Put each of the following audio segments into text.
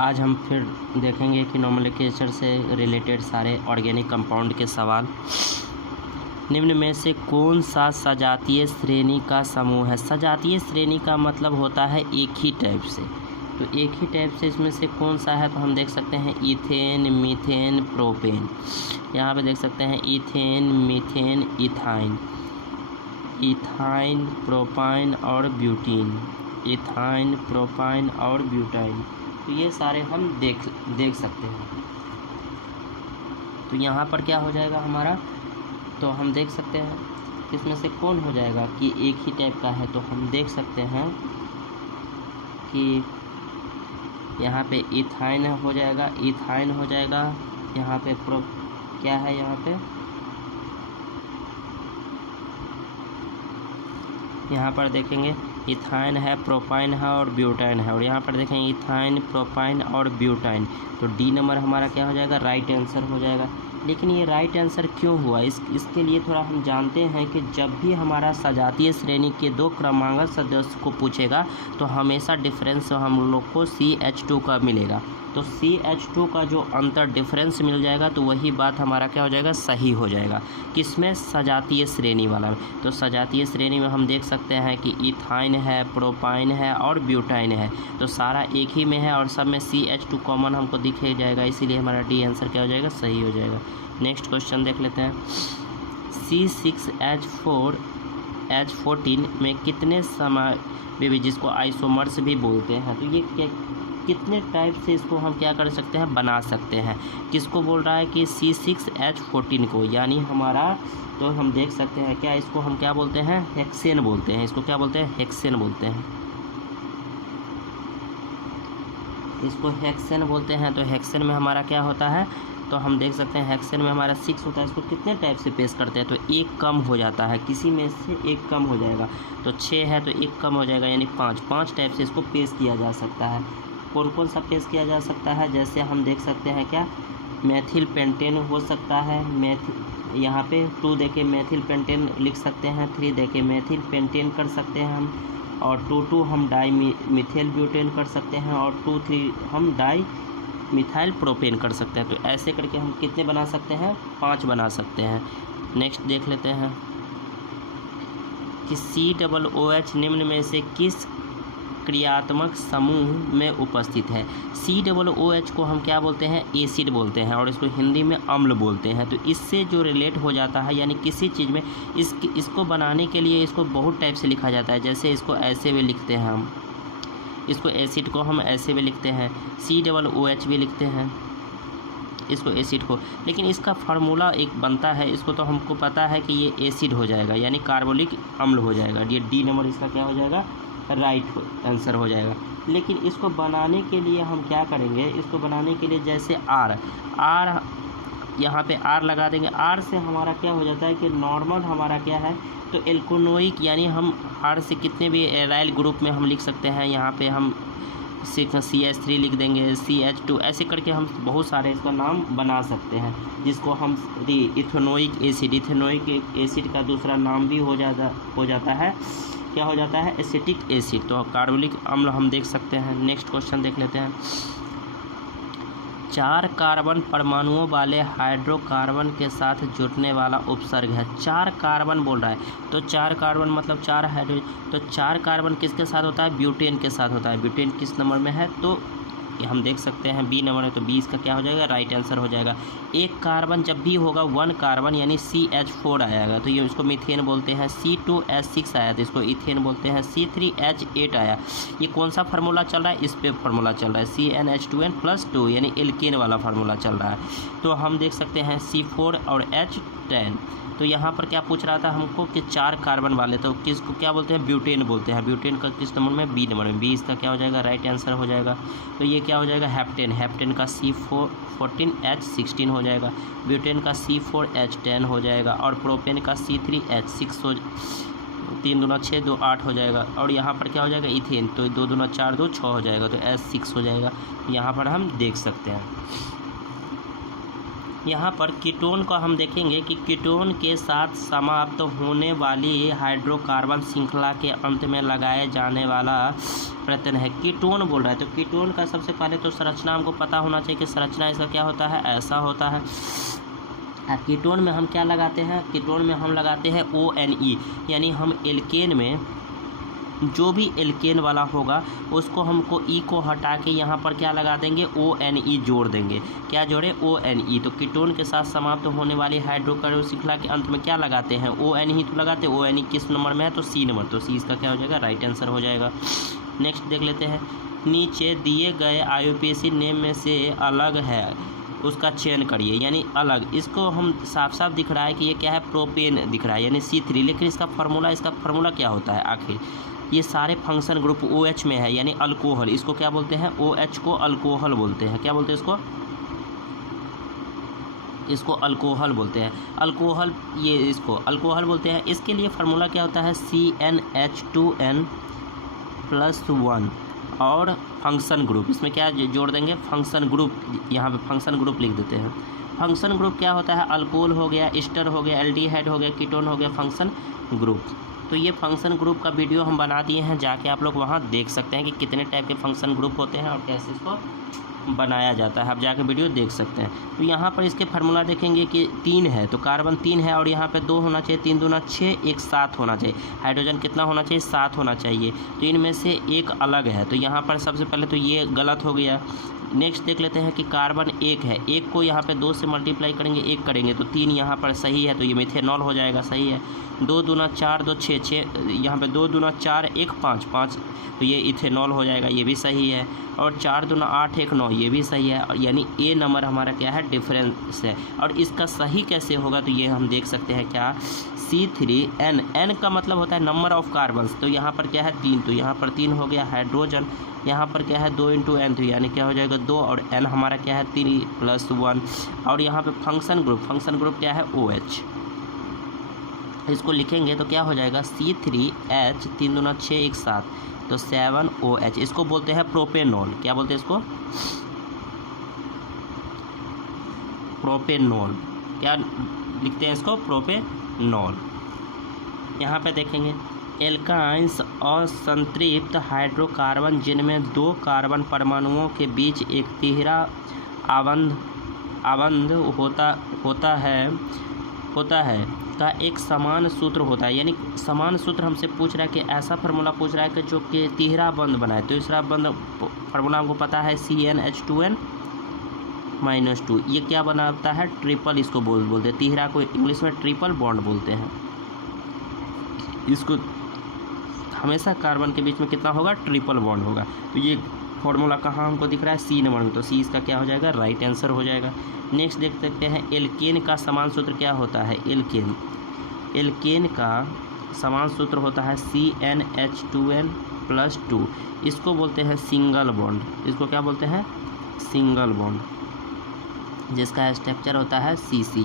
आज हम फिर देखेंगे कि नोमेनक्लेचर से रिलेटेड सारे ऑर्गेनिक कंपाउंड के सवाल। निम्न में से कौन सा सजातीय श्रेणी का समूह है? सजातीय श्रेणी का मतलब होता है एक ही टाइप से, तो एक ही टाइप से इसमें से कौन सा है? तो हम देख सकते हैं इथेन, मीथेन, प्रोपेन। यहाँ पे देख सकते हैं ethane, methane, ethyne, ethyne, propyne और ब्यूटीन, इथाइन, प्रोपाइन और ब्यूटाइन। तो ये सारे हम देख सकते हैं। तो यहाँ पर क्या हो जाएगा हमारा, तो हम देख सकते हैं इसमें से कौन हो जाएगा कि एक ही टाइप का है। तो हम देख सकते हैं कि यहाँ पे इथाइन हो जाएगा, इथाइन हो जाएगा। यहाँ पे क्या है, यहाँ पर देखेंगे इथाइन है, प्रोपाइन है और ब्यूटाइन है। और यहाँ पर देखेंगे इथाइन, प्रोपाइन और ब्यूटाइन। तो डी नंबर हमारा क्या हो जाएगा, राइट आंसर हो जाएगा। लेकिन ये राइट आंसर क्यों हुआ, इसके लिए थोड़ा हम जानते हैं कि जब भी हमारा सजातीय श्रेणी के दो क्रमांगत सदस्य को पूछेगा तो हमेशा डिफरेंस हम लोग को CH2 का मिलेगा। तो CH2 का जो अंतर डिफरेंस मिल जाएगा तो वही बात हमारा क्या हो जाएगा, सही हो जाएगा। किसमें? सजातीय श्रेणी वाला में। तो सजातीय श्रेणी में हम देख सकते हैं कि इथाइन है, प्रोपाइन है और ब्यूटाइन है। तो सारा एक ही में है और सब में CH2 कॉमन हमको दिख ही जाएगा, इसीलिए हमारा डी आंसर क्या हो जाएगा, सही हो जाएगा। नेक्स्ट क्वेश्चन देख लेते हैं। C6H14 में कितने समावेशी, जिसको आइसोमर्स भी बोलते हैं, तो ये कितने टाइप से इसको हम क्या कर सकते हैं, बना सकते हैं? किसको बोल रहा है कि C6H14 को, यानी हमारा, तो हम देख सकते हैं क्या इसको हम क्या बोलते हैं, हेक्सेन बोलते हैं। इसको क्या बोलते हैं, हेक्सेन बोलते हैं। इसको हेक्सेन बोलते हैं। तो हेक्सेन में हमारा क्या होता है, तो हम देख सकते हैं हेक्सेन में हमारा 6 होता है। इसको कितने टाइप से पेश करते हैं, तो एक कम हो जाता है, किसी में से एक कम हो जाएगा। तो 6 है तो एक कम हो जाएगा, यानी 5 टाइप से इसको पेश किया जा सकता है। कौन सा पेश किया जा सकता है, जैसे हम देख सकते हैं क्या, मेथिल पेंटेन हो सकता है। यहाँ पे 2 देके मेथिल पेंटेन लिख सकते हैं, 3 देके मेथिल पेंटेन कर सकते हैं हम, और 2 हम डाई मिथाइल ब्यूटेन कर सकते हैं, और 2-3 हम डाई मिथाइल प्रोपेन कर सकते हैं। तो ऐसे करके हम कितने बना सकते हैं, 5 बना सकते हैं। नेक्स्ट देख लेते हैं कि COOH निम्न में से किस क्रियात्मक समूह में उपस्थित है? COOH को हम क्या बोलते हैं, एसिड बोलते हैं, और इसको हिंदी में अम्ल बोलते हैं। तो इससे जो रिलेट हो जाता है, यानी किसी चीज़ में इसको बनाने के लिए इसको बहुत टाइप से लिखा जाता है। जैसे इसको ऐसे भी लिखते हैं हम, इसको एसिड को हम ऐसे भी लिखते हैं, COOH भी लिखते हैं इसको एसिड को। लेकिन इसका फार्मूला एक बनता है, इसको तो हमको पता है कि ये एसिड हो जाएगा, यानी कार्बोलिक अम्ल हो जाएगा। ये डी नंबर इसका क्या हो जाएगा, राइट आंसर हो जाएगा। लेकिन इसको बनाने के लिए हम क्या करेंगे, इसको बनाने के लिए जैसे R यहाँ पे R लगा देंगे। R से हमारा क्या हो जाता है कि नॉर्मल हमारा क्या है, तो एल्कोनोइक, यानी हम R से कितने भी एराइल ग्रुप में हम लिख सकते हैं। यहाँ पे हम CH3 लिख देंगे, CH2, ऐसे करके हम बहुत सारे इसका नाम बना सकते हैं, जिसको हम इथेनोइक एसिड, इथेनोइक एसिड का दूसरा नाम भी हो जाता है, क्या हो जाता है, एसिटिक एसिड। तो कार्बोलिक अम्ल हम देख सकते हैं। नेक्स्ट क्वेश्चन देख लेते हैं। 4 कार्बन परमाणुओं वाले हाइड्रोकार्बन के साथ जुड़ने वाला उपसर्ग है। 4 कार्बन बोल रहा है, तो 4 कार्बन मतलब 4 हाइड्रोजन। तो 4 कार्बन किसके साथ होता है, ब्यूटेन के साथ होता है। ब्यूटेन किस नंबर में है, तो हम देख सकते हैं B नंबर है। तो 20 का क्या हो जाएगा, राइट आंसर हो जाएगा। एक कार्बन जब भी होगा 1 कार्बन यानी CH4 आएगा, तो ये इसको मीथेन बोलते हैं। C2H6 आया तो इसको इथेन बोलते हैं। C3H8 आया, ये कौन सा फार्मूला चल रहा है, इस पे फार्मूला चल रहा है, CnH2n+2 यानी एल्केन वाला फार्मूला चल रहा है। तो हम देख सकते हैं C4 और H10। तो यहाँ पर क्या पूछ रहा था हमको कि 4 कार्बन वाले, तो किसको क्या बोलते हैं, ब्यूटेन बोलते हैं। ब्यूटेन का किस नंबर में, B नंबर में। 20 का क्या हो जाएगा, राइट आंसर हो जाएगा। तो ये क्या हो जाएगा, हेप्टेन, हेप्टेन का C14H16 हो जाएगा, ब्यूटेन का C4H10 हो जाएगा, और प्रोपेन का C3H6 हो, 3 दूना 6, 2 8 हो जाएगा। और यहाँ पर क्या हो जाएगा, इथेन, तो 2 दूना 4, 2 6 हो जाएगा, तो H6 हो जाएगा। यहाँ पर हम देख सकते हैं। यहाँ पर कीटोन को हम देखेंगे कि कीटोन के साथ समाप्त होने वाली हाइड्रोकार्बन श्रृंखला के अंत में लगाए जाने वाला प्रत्यय है। कीटोन बोल रहा है तो कीटोन का सबसे पहले तो संरचना हमको पता होना चाहिए कि संरचना इसका क्या होता है, ऐसा होता है। कीटोन में हम क्या लगाते हैं, कीटोन में हम लगाते हैं ONE, यानी हम एल्केन में जो भी एल्केन वाला होगा उसको हमको ई को हटा के यहाँ पर क्या लगा देंगे, ONE जोड़ देंगे। क्या जोड़े, ONE। तो कीटोन के साथ समाप्त होने वाली हाइड्रोकार्बन श्रृंखला के अंत में क्या लगाते हैं, ONE तो लगाते हैं। ONE किस नंबर में है, तो C नंबर, तो C इसका क्या हो जाएगा, राइट आंसर हो जाएगा। नेक्स्ट देख लेते हैं, नीचे दिए गए IUPAC नेम में से अलग है उसका चयन करिए, यानी अलग। इसको हम साफ साफ दिख रहा है कि ये क्या है, प्रोपेन दिख रहा है यानी C3, लेकिन इसका फार्मूला क्या होता है आखिर। ये सारे फंक्शन ग्रुप OH में है यानी अल्कोहल, इसको क्या बोलते हैं, OH को अल्कोहल बोलते हैं। क्या बोलते हैं इसको अल्कोहल बोलते हैं। अल्कोहल, ये इसको अल्कोहल बोलते हैं। इसके लिए फार्मूला क्या होता है, CnH2n+1 और फंक्शन ग्रुप, इसमें क्या जोड़ देंगे, फंक्शन ग्रुप। यहाँ पे फंक्शन ग्रुप लिख देते हैं। फंक्शन ग्रुप क्या होता है, अल्कोहल हो गया, एस्टर हो गया, एल्डिहाइड हो गया, कीटोन हो गया, फंक्शन ग्रुप। तो ये फंक्शन ग्रुप का वीडियो हम बना दिए हैं, जाके आप लोग वहाँ देख सकते हैं कि कितने टाइप के फंक्शन ग्रुप होते हैं और कैसे इसको बनाया जाता है, आप जाके वीडियो देख सकते हैं। तो यहाँ पर इसके फार्मूला देखेंगे कि 3 है तो कार्बन 3 है और यहाँ पे 2 होना चाहिए, 3 दूना 6, 1 7 होना चाहिए। हाइड्रोजन कितना होना चाहिए, 7 होना चाहिए। तो इनमें से एक अलग है, तो यहाँ पर सबसे पहले तो ये गलत हो गया। नेक्स्ट देख लेते हैं कि कार्बन 1 है, 1 को यहाँ पे 2 से मल्टीप्लाई करेंगे, 1 करेंगे तो 3 यहाँ पर सही है, तो ये मिथेनॉल हो जाएगा, सही है। 2 दूना 4, 2 6, 6 यहाँ पे 2 दूना 4, 1 5, 5 तो ये इथेनॉल हो जाएगा, ये भी सही है। और 4 दूना 8, 1 9, ये भी सही है। और यानी ए नंबर हमारा क्या है, डिफरेंस है। और इसका सही कैसे होगा, तो ये हम देख सकते हैं क्या, C3N, N का मतलब होता है नंबर ऑफ कार्बन्स, तो यहाँ पर क्या है 3, तो यहाँ पर 3 हो गया। हाइड्रोजन यहाँ पर क्या है 2 × N, तो यानी क्या हो जाएगा 2, और N हमारा क्या है 3+1। और यहाँ पे फंक्शन ग्रुप क्या है, OH। इसको लिखेंगे तो क्या हो जाएगा, C3H 3 दूना 6, 1 7, तो 7OH। इसको बोलते हैं प्रोपेनॉल। क्या बोलते हैं इसको, प्रोपेनॉल। क्या लिखते हैं इसको, प्रोपेनॉल। यहाँ पे देखेंगे एल्काइंस और संतृप्त हाइड्रोकार्बन जिनमें 2 कार्बन परमाणुओं के बीच एक तिहरा आबंध होता है का एक समान सूत्र होता है। यानी समान सूत्र हमसे पूछ रहा है कि ऐसा फार्मूला पूछ रहा है कि जो कि तिहरा बंध बनाए। तो तीसरा बंध फार्मूला हमको पता है CnH2n-2। ये क्या बनाता है, ट्रिपल इसको बोलते हैं। तिहरा को इंग्लिश में ट्रिपल बॉन्ड बोलते हैं। इसको हमेशा कार्बन के बीच में कितना होगा, ट्रिपल बॉन्ड होगा। तो ये फार्मूला कहाँ हमको दिख रहा है, C नंबर में, तो C इसका क्या हो जाएगा, राइट आंसर हो जाएगा। नेक्स्ट देख सकते हैं एल्केन का समान सूत्र क्या होता है। एल्केन का समान सूत्र होता है CnH2n+2। इसको बोलते हैं सिंगल बॉन्ड। इसको क्या बोलते हैं, सिंगल बॉन्ड, जिसका स्ट्रक्चर होता है CC।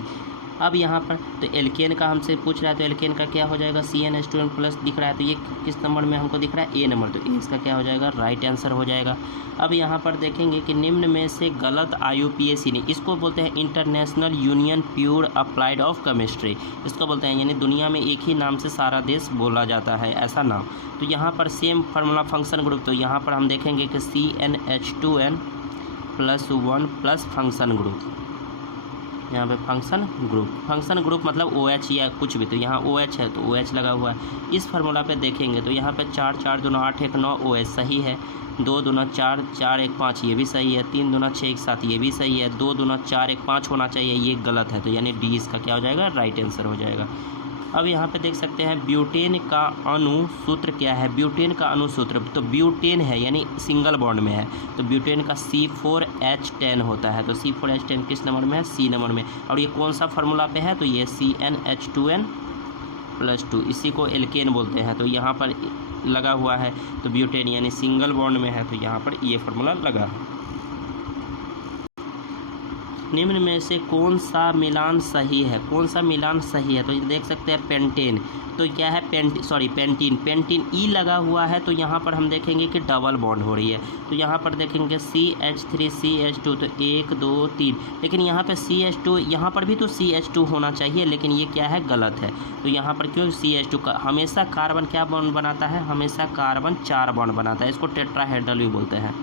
अब यहाँ पर तो एल्केन का हमसे पूछ रहा है, तो एल्केन का क्या हो जाएगा, CnH2n+ दिख रहा है, तो ये किस नंबर में हमको दिख रहा है, A नंबर, तो A इसका क्या हो जाएगा, राइट आंसर हो जाएगा। अब यहाँ पर देखेंगे कि निम्न में से गलत IUPAC ने, इसको बोलते हैं international union pure applied of chemistry. इसको बोलते हैं यानी दुनिया में एक ही नाम से सारा देश बोला जाता है, ऐसा नाम। तो यहाँ पर सेम फार्मूला फंक्शन ग्रुप, तो यहाँ पर हम देखेंगे कि CnH2n+1 प्लस फंक्शन ग्रुप। यहाँ पे फंक्शन ग्रुप मतलब OH या कुछ भी, तो यहाँ OH है तो OH लगा हुआ है। इस फार्मूला पे देखेंगे तो यहाँ पे 4 4 दूना 8 1 9 OH सही है। 2 दूना 4 4 1 5 ये भी सही है। 3 दूना 6 1 7 ये भी सही है। 2 दूना 4 1 5 होना चाहिए, ये गलत है, तो यानी D इसका क्या हो जाएगा, राइट आंसर हो जाएगा। अब यहाँ पे देख सकते हैं ब्यूटेन का अणु सूत्र क्या है। ब्यूटेन का अणु सूत्र, तो ब्यूटेन है यानी सिंगल बॉन्ड में है, तो ब्यूटेन का C4H10 होता है। तो C4H10 किस नंबर में है, C नंबर में। और ये कौन सा फार्मूला पे है, तो ये CnH2n+2, इसी को एल्केन बोलते हैं। तो यहाँ पर लगा हुआ है, तो ब्यूटेन यानी सिंगल बॉन्ड में है, तो यहाँ पर ये फार्मूला लगा है। निम्न में से कौन सा मिलान सही है, कौन सा मिलान सही है? तो ये देख सकते हैं पेंटेन, तो क्या है पेंटीन, पेंटीन ई लगा हुआ है तो यहाँ पर हम देखेंगे कि डबल बॉन्ड हो रही है। तो यहाँ पर देखेंगे CH3 CH2, तो 1 2 3, लेकिन यहाँ पे CH2, यहाँ पर भी तो CH2 होना चाहिए, लेकिन ये क्या है, गलत है। तो यहाँ पर क्यों CH2 का हमेशा कार्बन क्या बॉन्ड बनाता है, हमेशा कार्बन 4 बॉन्ड बनाता है, इसको टेट्राहेड्रल भी बोलते हैं।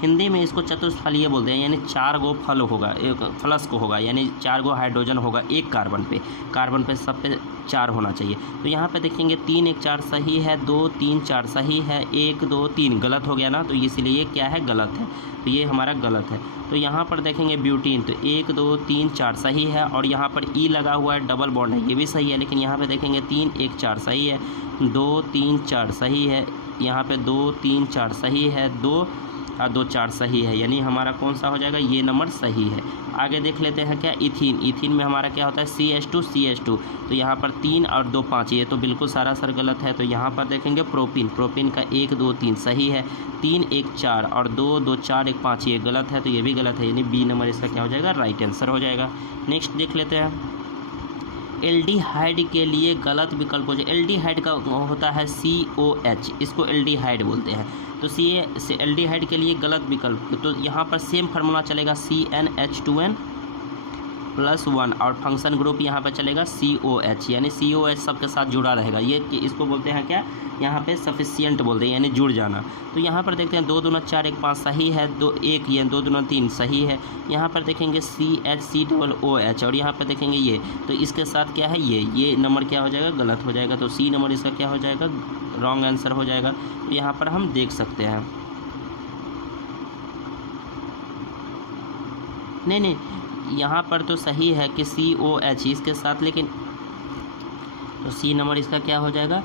हिंदी में इसको चतुष्फलीय बोलते हैं, यानी 4 गो फल होगा, एक फ्लस को होगा, यानी 4 गो हाइड्रोजन होगा एक कार्बन पे सब पे 4 होना चाहिए। तो यहाँ पे देखेंगे 3 1 4 सही है, 2 3 4 सही है, 1 2 3 गलत हो गया ना, तो इसलिए ये क्या है, गलत है, तो ये हमारा गलत है। तो यहाँ पर देखेंगे ब्यूटीन, तो 1 2 3 4 सही है, और यहाँ पर ई लगा हुआ है डबल बॉन्ड है, ये भी सही है, लेकिन यहाँ पे देखेंगे 3 1 4 सही है, 2 3 4 सही है, यहाँ पे 2 3 4 सही है, 2 और 2 4 सही है, यानी हमारा कौन सा हो जाएगा, ये नंबर सही है। आगे देख लेते हैं क्या, इथीन, इथीन में हमारा क्या होता है, CH2, तो यहाँ पर 3 और 2 5, ये तो बिल्कुल सरासर गलत है। तो यहाँ पर देखेंगे प्रोपीन, प्रोपीन का 1 2 3 सही है, 3 1 4 और 2 2 4 1 5 ये गलत है, तो ये भी गलत है, यानी बी नंबर इसका क्या हो जाएगा, राइट आंसर हो जाएगा। नेक्स्ट देख लेते हैं, एल्डिहाइड के लिए गलत विकल्प हो जाए। एल्डिहाइड का होता है COH, इसको एल्डिहाइड बोलते हैं, तो एल्डिहाइड के लिए गलत विकल्प, तो यहाँ पर सेम फार्मूला चलेगा CnH2n +1 और फंक्शन ग्रुप यहाँ पर चलेगा COH, यानी COH सबके साथ जुड़ा रहेगा, ये इसको बोलते हैं क्या, यहाँ पे सफिशिएंट बोलते हैं, यानी जुड़ जाना। तो यहाँ पर देखते हैं 2 2 4 1 5 सही है, 2 1 ये 2 2 3 सही है। यहाँ पर देखेंगे CHCOOH और यहाँ पर देखेंगे ये, तो इसके साथ क्या है, ये नंबर क्या हो जाएगा, गलत हो जाएगा, तो C नंबर इसका क्या हो जाएगा, रॉन्ग आंसर हो जाएगा। तो यहाँ पर हम देख सकते हैं, नहीं यहाँ पर तो सही है कि COH इसके साथ, लेकिन तो C नंबर इसका क्या हो जाएगा,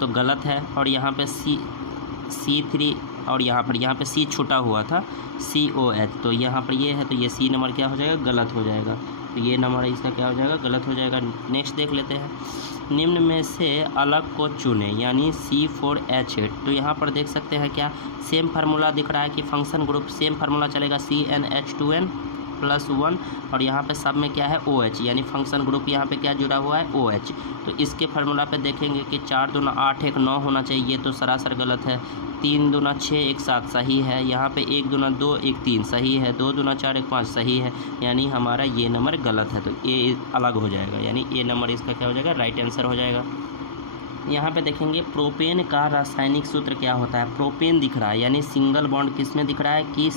तो गलत है। और यहाँ पे C3 और यहाँ पे C छूटा हुआ था COH, तो यहाँ पर ये है, तो ये C नंबर क्या हो जाएगा, गलत हो जाएगा, तो ये नंबर इसका क्या हो जाएगा, गलत हो जाएगा। नेक्स्ट देख लेते हैं, निम्न में से अलग को चुने, यानी C4H8, तो यहाँ पर देख सकते हैं क्या, सेम फार्मूला दिख रहा है कि फंक्शन ग्रुप सेम फार्मूला चलेगा CnH2n +1 और यहाँ पे सब में क्या है, OH, यानी फंक्शन ग्रुप यहाँ पे क्या जुड़ा हुआ है, OH। तो इसके फार्मूला पे देखेंगे कि 4 2 8 1 9 होना चाहिए, ये तो सरासर गलत है। 3 2 6 1 7 सही है, यहाँ पे 1 2 2 1 3 सही है, 2 2 4 1 5 सही है, यानी हमारा ये नंबर गलत है, तो ये अलग हो जाएगा, यानी ये नंबर इसका क्या हो जाएगा, राइट आंसर हो जाएगा। यहाँ पे देखेंगे प्रोपेन का रासायनिक सूत्र क्या होता है, प्रोपेन दिख रहा है, यानी सिंगल बॉन्ड किस में दिख रहा है कि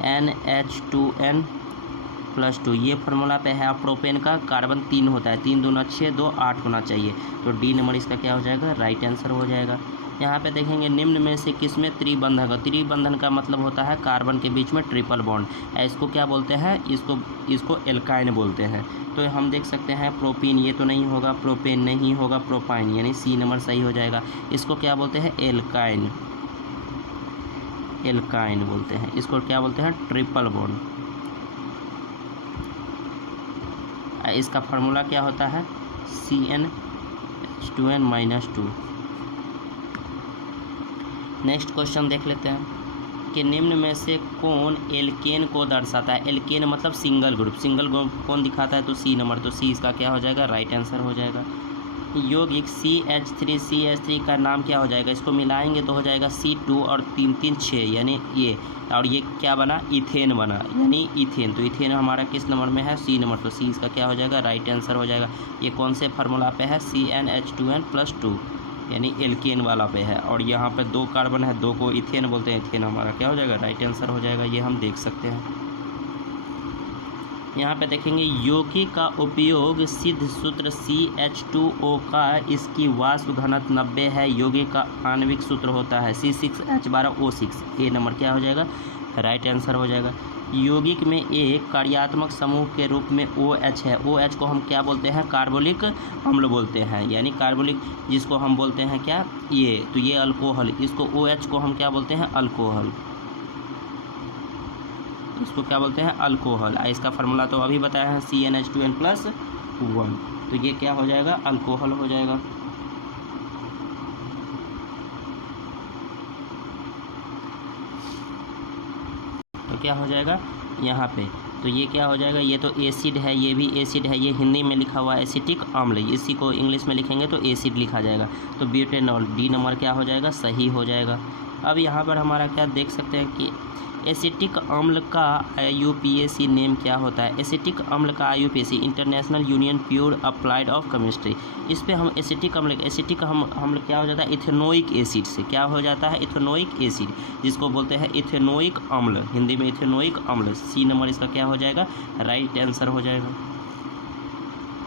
CnH2n +2, ये फार्मूला पे है। प्रोपेन का कार्बन 3 होता है, 3 2 6 2 8 होना चाहिए, तो डी नंबर इसका क्या हो जाएगा, राइट आंसर हो जाएगा। यहाँ पे देखेंगे निम्न में से किस में त्रिबंधन, त्रिबंधन का मतलब होता है कार्बन के बीच में ट्रिपल बॉन्ड, इसको क्या बोलते हैं, इसको एल्काइन बोलते हैं। तो हम देख सकते हैं प्रोपीन, ये तो नहीं होगा, प्रोपेन नहीं होगा, प्रोपाइन, यानी C नंबर सही हो जाएगा। इसको क्या बोलते हैं, एल्काइन, एल्काइन बोलते हैं, इसको क्या बोलते हैं, ट्रिपल बॉन्ड। इसका फार्मूला क्या होता है, CnH2n -2। नेक्स्ट क्वेश्चन देख लेते हैं कि निम्न में से कौन एल्केन को दर्शाता है, एल्केन मतलब सिंगल ग्रुप कौन दिखाता है, तो C नंबर, तो C इसका क्या हो जाएगा, राइट आंसर हो जाएगा। यौगिक CH3 का नाम क्या हो जाएगा, इसको मिलाएंगे तो हो जाएगा C2 और 3 3 6, यानी ये, और ये क्या बना, इथेन बना, यानी इथेन, तो इथेन हमारा किस नंबर में है, C नंबर, तो C इसका क्या हो जाएगा, राइट आंसर हो जाएगा। ये कौन से फार्मूला पे है, CnH2n +2, यानी एल्केन वाला पे है, और यहाँ पे 2 कार्बन है, 2 को इथेन बोलते हैं, इथेन हमारा क्या हो जाएगा, राइट आंसर हो जाएगा, ये हम देख सकते हैं। यहाँ पे देखेंगे यौगिक का उपयोग सिद्ध सूत्र CH2O का, इसकी वाष्प घनत्व 90 है, यौगिक का आणविक सूत्र होता है C6H12O6, ये नंबर क्या हो जाएगा, राइट आंसर हो जाएगा। यौगिक में एक कार्यात्मक समूह के रूप में OH है, OH को हम क्या बोलते हैं, कार्बोलिक अम्ल बोलते हैं, यानी कार्बोलिक जिसको हम बोलते हैं क्या, ये, तो ये अल्कोहल, इसको OH को हम क्या बोलते हैं, अल्कोहल, इसको क्या बोलते हैं, अल्कोहल। इसका फार्मूला तो अभी बताया है CnH2n +1, तो ये क्या हो जाएगा, अल्कोहल हो जाएगा। क्या हो जाएगा यहाँ पे, तो ये क्या हो जाएगा, ये तो एसिड है, ये भी एसिड है, ये हिंदी में लिखा हुआ है एसिटिक अम्ल, इसी को इंग्लिश में लिखेंगे तो एसिड लिखा जाएगा। तो ब्यूटेनॉल डी नंबर क्या हो जाएगा, सही हो जाएगा। अब यहाँ पर हमारा क्या देख सकते हैं कि एसिटिक अम्ल का IUPAC नेम क्या होता है। एसिटिक अम्ल का IUPAC international union pure applied of chemistry. इस पे हम एसिटिक अम्ल क्या हो जाता है, इथेनोइक एसिड से क्या हो जाता है, इथेनोइक एसिड, जिसको बोलते हैं इथेनोइक अम्ल, हिंदी में इथेनोइक अम्ल। सी नंबर इसका क्या हो जाएगा, राइट आंसर हो जाएगा।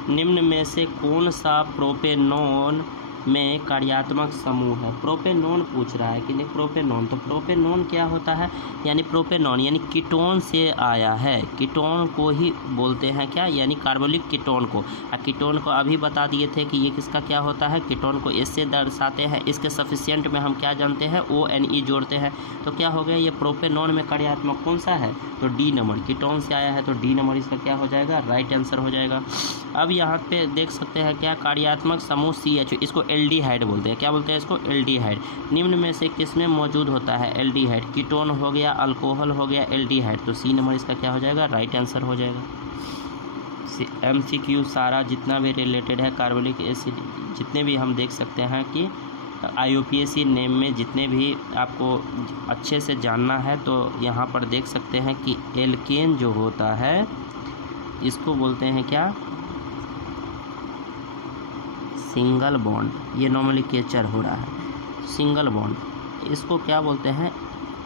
निम्न में से कौन सा प्रोपेनॉन में कार्यात्मक समूह है। प्रोपेनॉन पूछ रहा है कि नहीं, प्रोपेनॉन, तो प्रोपेनॉन क्या होता है, यानी प्रोपेनॉन यानी कीटोन से आया है, कीटोन को ही बोलते हैं क्या, यानी कार्बोलिक कीटोन को। कीटोन को अभी बता दिए थे कि ये किसका क्या होता है, कीटोन को इससे दर्शाते हैं। इसके सफिशिएंट में हम क्या जानते हैं, ONE जोड़ते हैं, तो क्या हो गया, ये प्रोपेनॉन में कार्यात्मक कौन सा है, तो डी नंबर, कीटोन से आया है, तो डी नंबर इसका क्या हो जाएगा, राइट आंसर हो जाएगा। अब यहाँ पे देख सकते हैं क्या, कार्यात्मक समूह CH, इसको एल्डिहाइड बोलते हैं, क्या बोलते हैं इसको, एल्डिहाइड। निम्न में से किसमें मौजूद होता है, एल्डिहाइड, कीटोन हो गया, अल्कोहल हो गया, एल्डिहाइड, तो सी नंबर इसका क्या हो जाएगा, राइट आंसर हो जाएगा। MCQ सारा जितना भी रिलेटेड है कार्बोलिक एसिड, जितने भी हम देख सकते हैं कि IUPAC नेम में जितने भी आपको अच्छे से जानना है, तो यहाँ पर देख सकते हैं कि एल्केन जो होता है इसको बोलते हैं क्या, सिंगल बॉन्ड, ये नॉमेनक्लेचर हो रहा है, सिंगल बॉन्ड, इसको क्या बोलते हैं,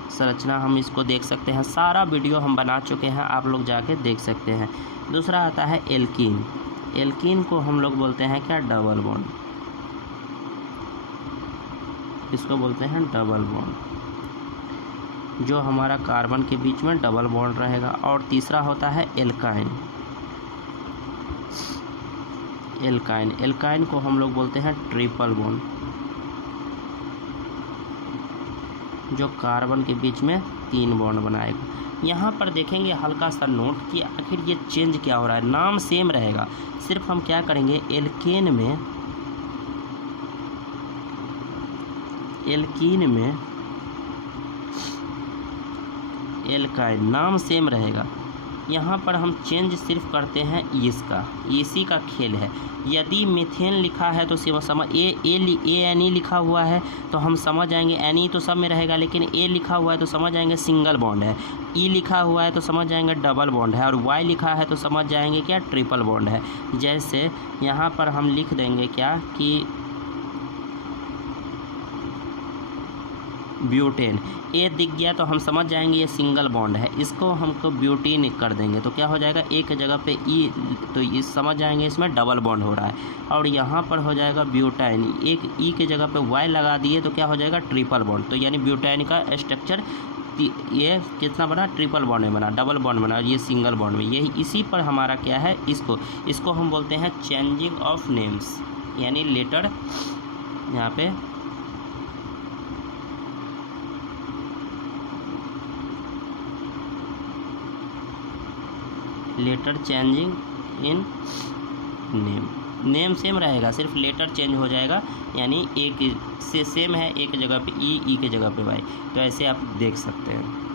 संरचना हम इसको देख सकते हैं, सारा वीडियो हम बना चुके हैं, आप लोग जाके देख सकते हैं। दूसरा आता है एल्कीन, एल्कीन को हम लोग बोलते हैं क्या, डबल बॉन्ड, इसको बोलते हैं डबल बॉन्ड, जो हमारा कार्बन के बीच में डबल बॉन्ड रहेगा। और तीसरा होता है एल्काइन, एल्काइन, एल्काइन को हम लोग बोलते हैं ट्रिपल बॉन्ड, जो कार्बन के बीच में 3 बॉन्ड बनाएगा। यहाँ पर देखेंगे हल्का सा नोट कि आखिर ये चेंज क्या हो रहा है, नाम सेम रहेगा, सिर्फ हम क्या करेंगे, एल्केन में एल्काइन नाम सेम रहेगा, यहाँ पर हम चेंज सिर्फ करते हैं इसका, इसी का खेल है। यदि मीथेन लिखा है तो समझ ANE लिखा हुआ है तो हम समझ जाएंगे, NE तो सब में रहेगा, लेकिन A लिखा हुआ है तो समझ जाएंगे सिंगल बॉन्ड है, E लिखा हुआ है तो समझ जाएंगे डबल बॉन्ड है, और Y लिखा है तो समझ जाएंगे क्या, ट्रिपल बॉन्ड है। जैसे यहाँ पर हम लिख देंगे क्या कि ब्यूटेन, ए दिख गया तो हम समझ जाएंगे ये सिंगल बॉन्ड है, इसको हमको ब्यूटीन कर देंगे तो क्या हो जाएगा, एक जगह पे ई, तो इस समझ जाएंगे इसमें डबल बॉन्ड हो रहा है। और यहाँ पर हो जाएगा ब्यूटाइन, एक ई के जगह पे वाई लगा दिए तो क्या हो जाएगा, ट्रिपल बॉन्ड। तो यानी ब्यूटाइन का स्ट्रक्चर ये कितना बना, ट्रिपल बॉन्ड में बना, डबल बॉन्ड बना, और ये सिंगल बॉन्ड में, यही इसी पर हमारा क्या है, इसको हम बोलते हैं चेंजिंग ऑफ नेम्स, यानी लेटर, यहाँ पे letter changing in name same रहेगा, सिर्फ लेटर चेंज हो जाएगा, यानी एक से सेम है, एक जगह पे ई के जगह पे वाई, तो ऐसे आप देख सकते हैं।